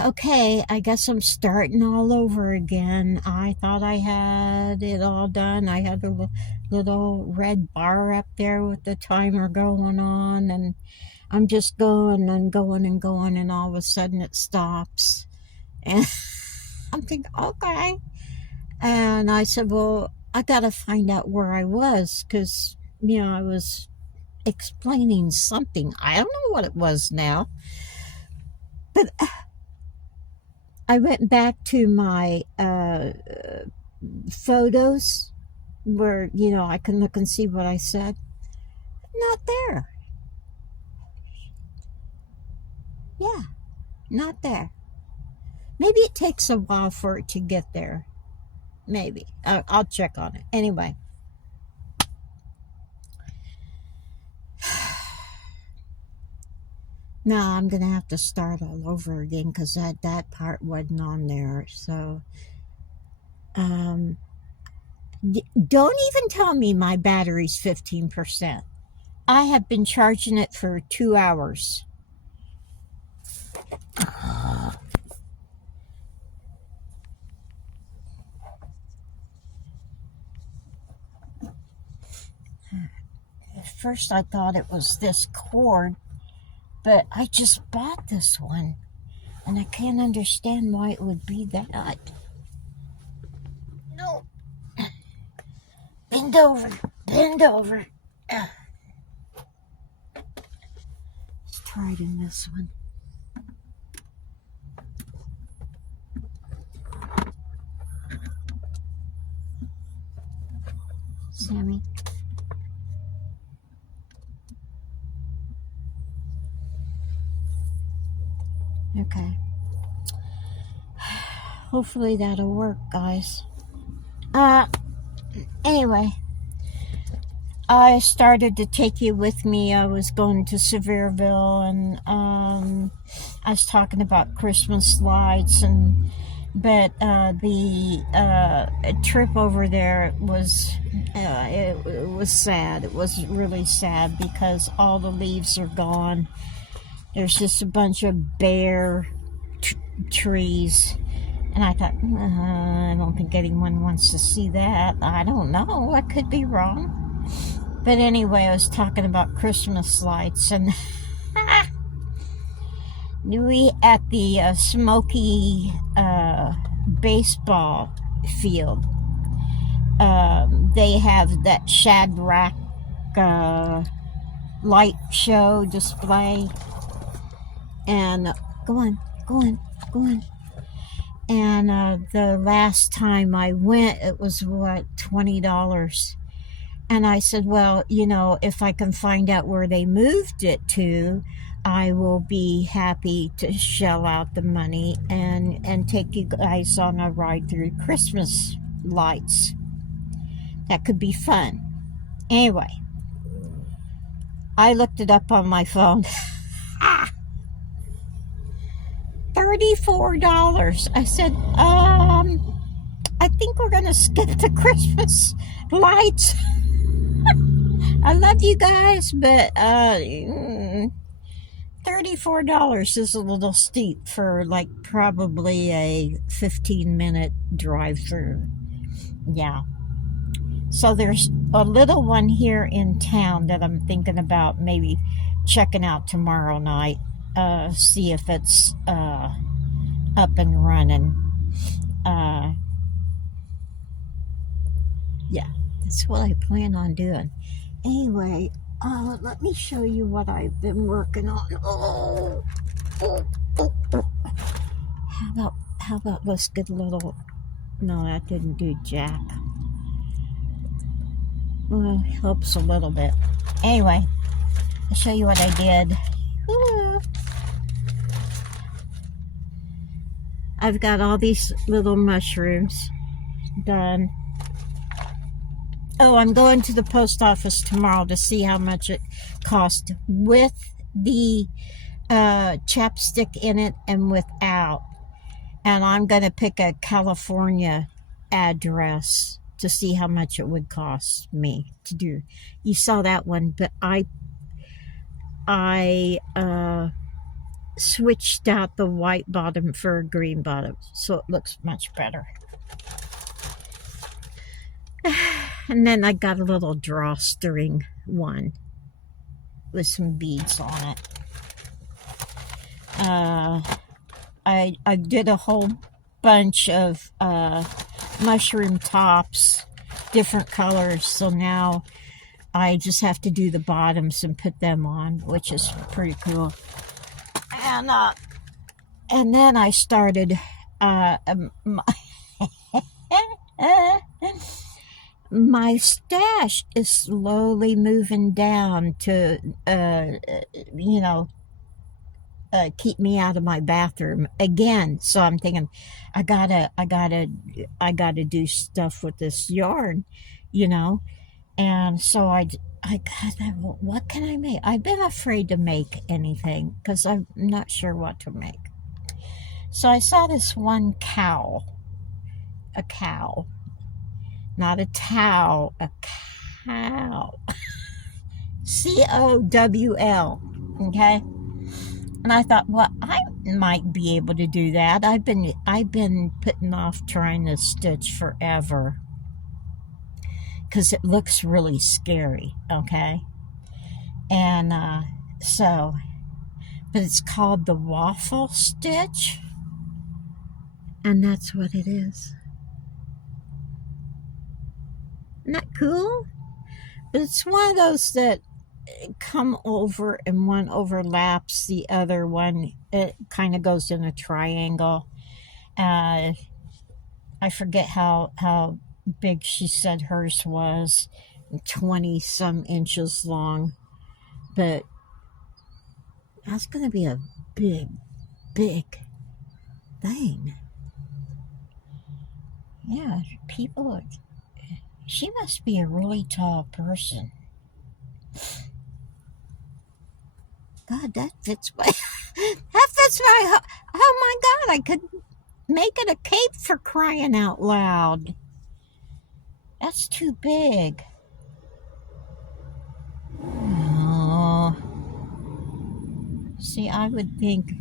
Okay, I guess I'm starting all over again. I thought I had it all done. I had a little red bar up there with the timer going on, and I'm just going and going and going, and all of a sudden it stops. And I'm thinking, okay. And I said, well, I got to find out where I was because, I was explaining something. I don't know what it was now, but I went back to my photos where, I can look and see what I said. Not there. Yeah, not there. Maybe it takes a while for it to get there. Maybe. I'll check on it. Anyway. Now I'm going to have to start all over again because that part wasn't on there. So, don't even tell me my battery's 15%. I have been charging it for 2 hours. At first I thought it was this cord, but I just bought this one, and I can't understand why it would be that. No. Bend over. Bend over. Let's try it in this one. Sammy. Okay. Hopefully that'll work, guys. Anyway, I started to take you with me. I was going to Sevierville, and I was talking about Christmas lights, but the trip over there was it was sad. It was really sad because all the leaves are gone. There's just a bunch of bare trees. And I thought, I don't think anyone wants to see that. I don't know. I could be wrong. But anyway, I was talking about Christmas lights. And we at the Smoky baseball field, they have that Shadrach light show display. And go on. And the last time I went, it was, $20. And I said, well, if I can find out where they moved it to, I will be happy to shell out the money and take you guys on a ride through Christmas lights. That could be fun. Anyway, I looked it up on my phone. $34. I said, I think we're going to skip the Christmas lights. I love you guys, but $34 is a little steep for probably a 15-minute drive through. Yeah. So there's a little one here in town that I'm thinking about maybe checking out tomorrow night. See if it's up and running. Yeah, that's what I plan on doing. Anyway, let me show you what I've been working on. How about let's get a little... No, that didn't do jack. Well, it helps a little bit. Anyway, I'll show you what I did. I've got all these little mushrooms done. Oh, I'm going to the post office tomorrow to see how much it cost with the chapstick in it and without. And I'm going to pick a California address to see how much it would cost me to do. You saw that one, but I switched out the white bottom for a green bottom, so it looks much better. And then I got a little drawstring one with some beads on it. I did a whole bunch of mushroom tops, different colors, so now I just have to do the bottoms and put them on, which is pretty cool. And then I started my stash is slowly moving down to keep me out of my bathroom again. So I'm thinking I gotta do stuff with this yarn, and so I got, what can I make? I've been afraid to make anything because I'm not sure what to make. So I saw this one cow, a cow, not a towel, a cow, COWL, okay? And I thought, well, I might be able to do that. I've been putting off trying to stitch forever because it looks really scary, okay? And but it's called the waffle stitch, and that's what it is. Isn't that cool? But it's one of those that come over and one overlaps the other one. It kind of goes in a triangle. I forget how big she said hers was, 20 some inches long, but that's going to be a big thing. Yeah, she must be a really tall person. God, that fits my oh my God, I could make it a cape for crying out loud. That's too big. Oh. See, I would think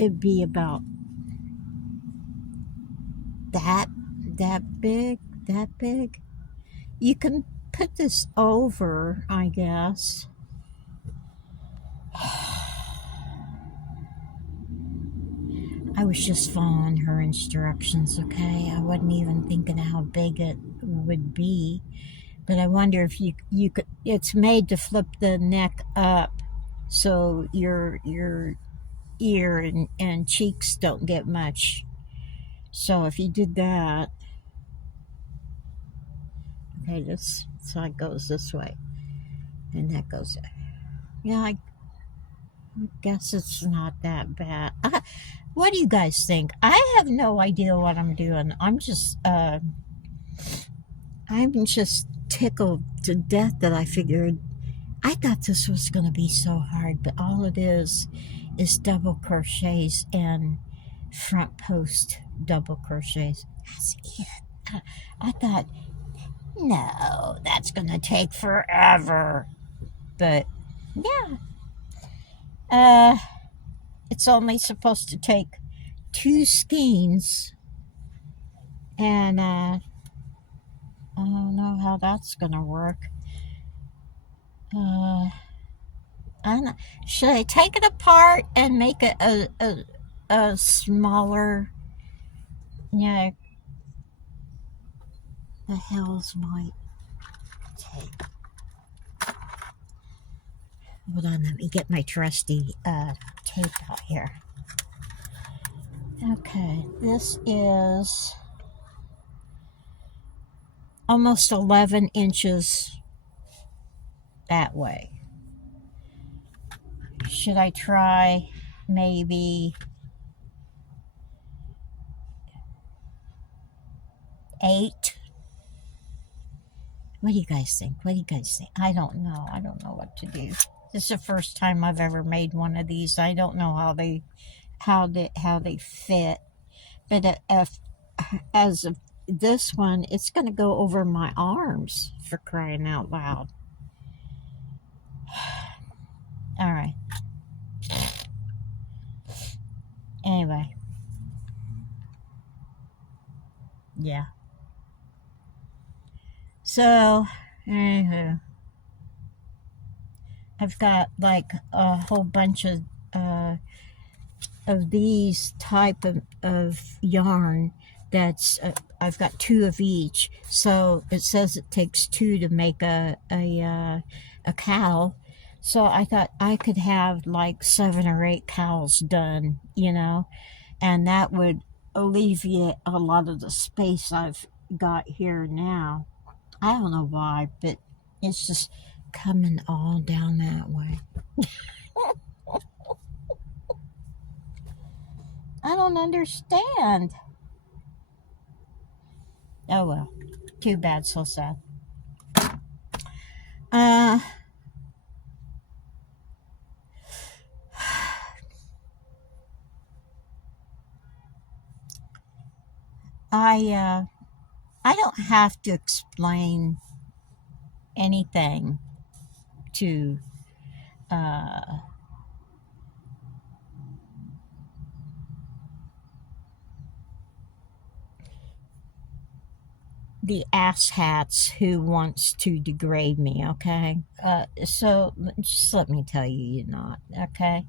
it'd be about that big. You can put this over, I guess. I was just following her instructions, okay? I wasn't even thinking how big it would be. But I wonder if you could, it's made to flip the neck up so your ear and cheeks don't get much. So if you did that, okay, so it goes this way, and that goes, yeah, I guess it's not that bad. What do you guys think? I have no idea what I'm doing. I'm just tickled to death that I thought this was going to be so hard, but all it is double crochets and front post double crochets. That's it. I thought, no, that's going to take forever. But yeah, it's only supposed to take 2 skeins, and I don't know how that's going to work. I don't know. Should I take it apart and make it a smaller? Yeah. The hell's my tape? Hold on, let me get my trusty tape out here. Okay, this is almost 11 inches that way. Should I try maybe 8? What do you guys think? I don't know what to do. This is the first time I've ever made one of these. I don't know how they fit. But as of this one, it's going to go over my arms, for crying out loud. All right. Anyway, yeah. So, anywho, I've got like a whole bunch uh, of these type of yarn that's I've got 2 of each, so it says it takes 2 to make a cowl. So I thought I could have like 7 or 8 cowls done, and that would alleviate a lot of the space I've got here now. I don't know why, but it's just coming all down that way. I don't understand. Oh well, too bad, so sad. Uh, I don't have to explain anything to uh, the asshats who wants to degrade me, okay? So just let me tell you, you're not, okay?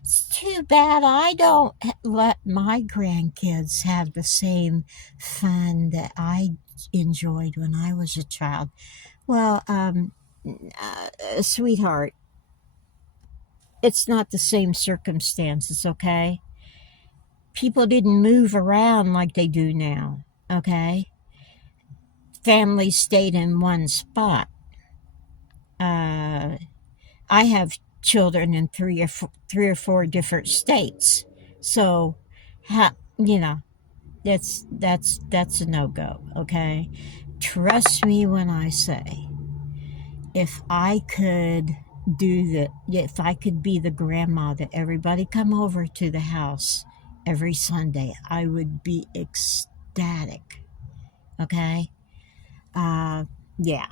It's too bad I don't let my grandkids have the same fun that I enjoyed when I was a child. Well, sweetheart, it's not the same circumstances, okay? People didn't move around like they do now, okay? Families stayed in one spot. I have children in three or four different states, so that's a no-go, okay? Trust me when I say, if I could if I could be the grandma that everybody come over to the house every Sunday, I would be ecstatic, okay? Yeah,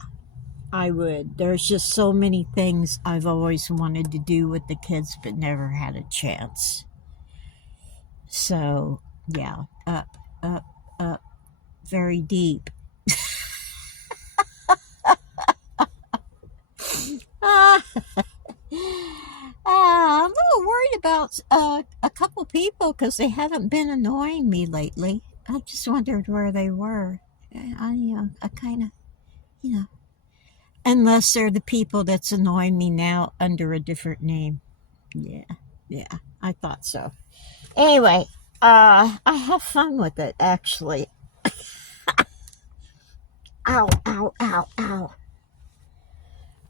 I would. There's just so many things I've always wanted to do with the kids but never had a chance. So, yeah, up, very deep. I'm a little worried about a couple people because they haven't been annoying me lately. I just wondered where they were. I kind of, unless they're the people that's annoying me now under a different name. Yeah, I thought so. Anyway, I have fun with it, actually. Ow, ow, ow, ow.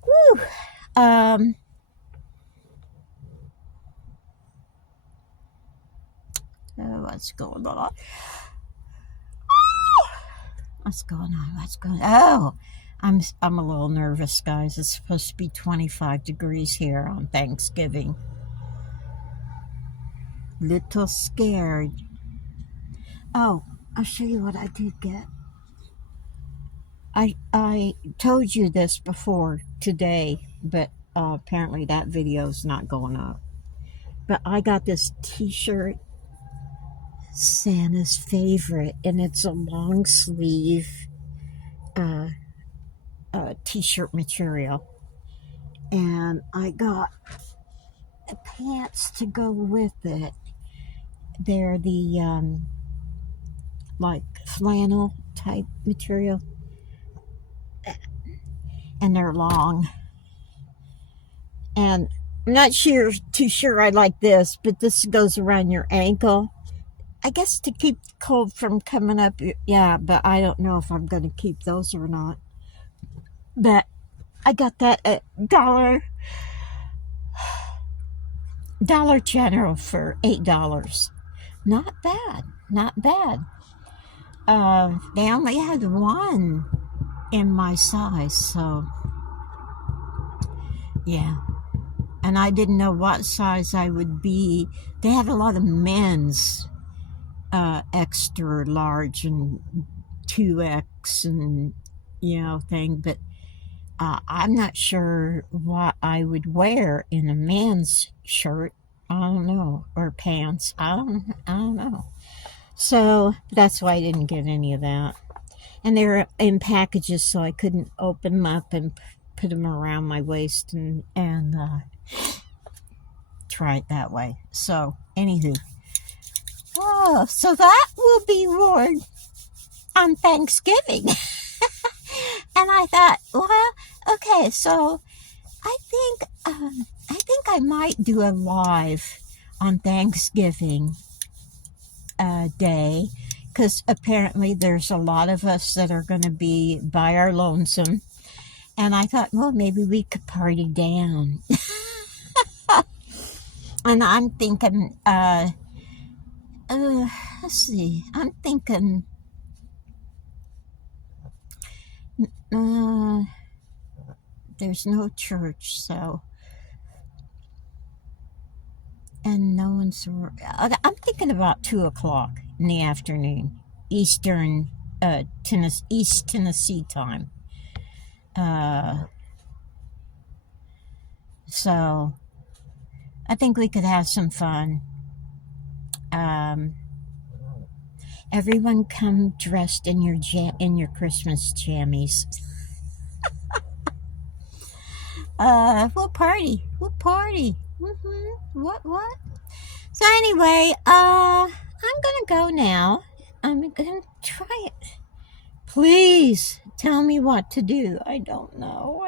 Woo. What's going on? What's going on? Oh, I'm a little nervous, guys. It's supposed to be 25 degrees here on Thanksgiving. Little scared. Oh, I'll show you what I did get. I told you this before today, but apparently that video's not going up. But I got this t-shirt, Santa's favorite, and it's a long sleeve t-shirt material. And I got the pants to go with it. They're the like flannel type material, and they're long. And I'm not too sure I like this, but this goes around your ankle. I guess to keep the cold from coming up. Yeah, but I don't know if I'm going to keep those or not. But I got that at Dollar General for $8. Not bad. They only had one in my size, so yeah. And I didn't know what size I would be. They had a lot of men's extra large and 2X and thing, but I'm not sure what I would wear in a man's shirt. I don't know, or pants. I don't know. So that's why I didn't get any of that. And they were in packages, so I couldn't open them up and put them around my waist and try it that way. So, anywho. Oh, so that will be worn on Thanksgiving. And I thought, well, okay, so I think I might do a live on Thanksgiving Day, because apparently there's a lot of us that are going to be by our lonesome. And I thought, well, maybe we could party down. And I'm thinking, let's see, I'm thinking, there's no church, so, and no one's, I'm thinking about 2 o'clock in the afternoon, Eastern, East Tennessee time. So I think we could have some fun. Everyone come dressed in your Christmas jammies. We'll party. What? So anyway, I'm gonna go now. I'm gonna try it. Please tell me what to do. I don't know.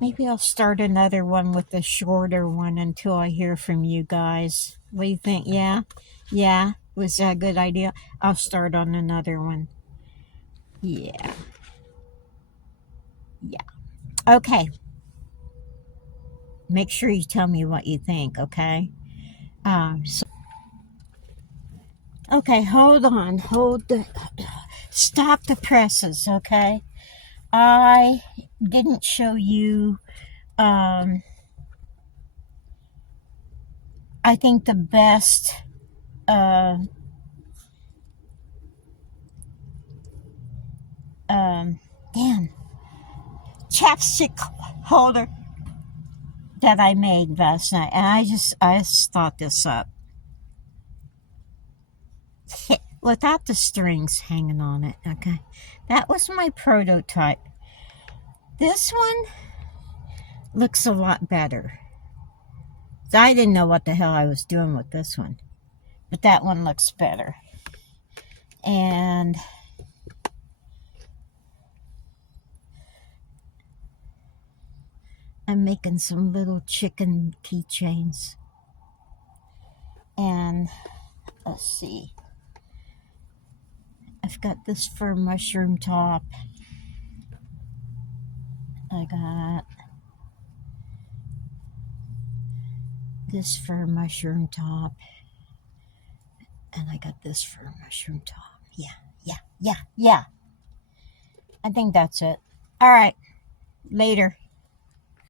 Maybe I'll start another one with a shorter one until I hear from you guys. What do you think? Yeah. Was that a good idea? I'll start on another one. Yeah. Okay. Make sure you tell me what you think, okay? Okay, hold on. Stop the presses, okay? I didn't show you, I think the best, chapstick holder that I made last night, and I just thought this up without the strings hanging on it. Okay, that was my prototype. This one looks a lot better. So I didn't know what the hell I was doing with this one, but that one looks better. And I'm making some little chicken keychains. And let's see. I've got this fur mushroom top. I got this fur mushroom top. And I got this fur mushroom top. Yeah. I think that's it. All right. Later.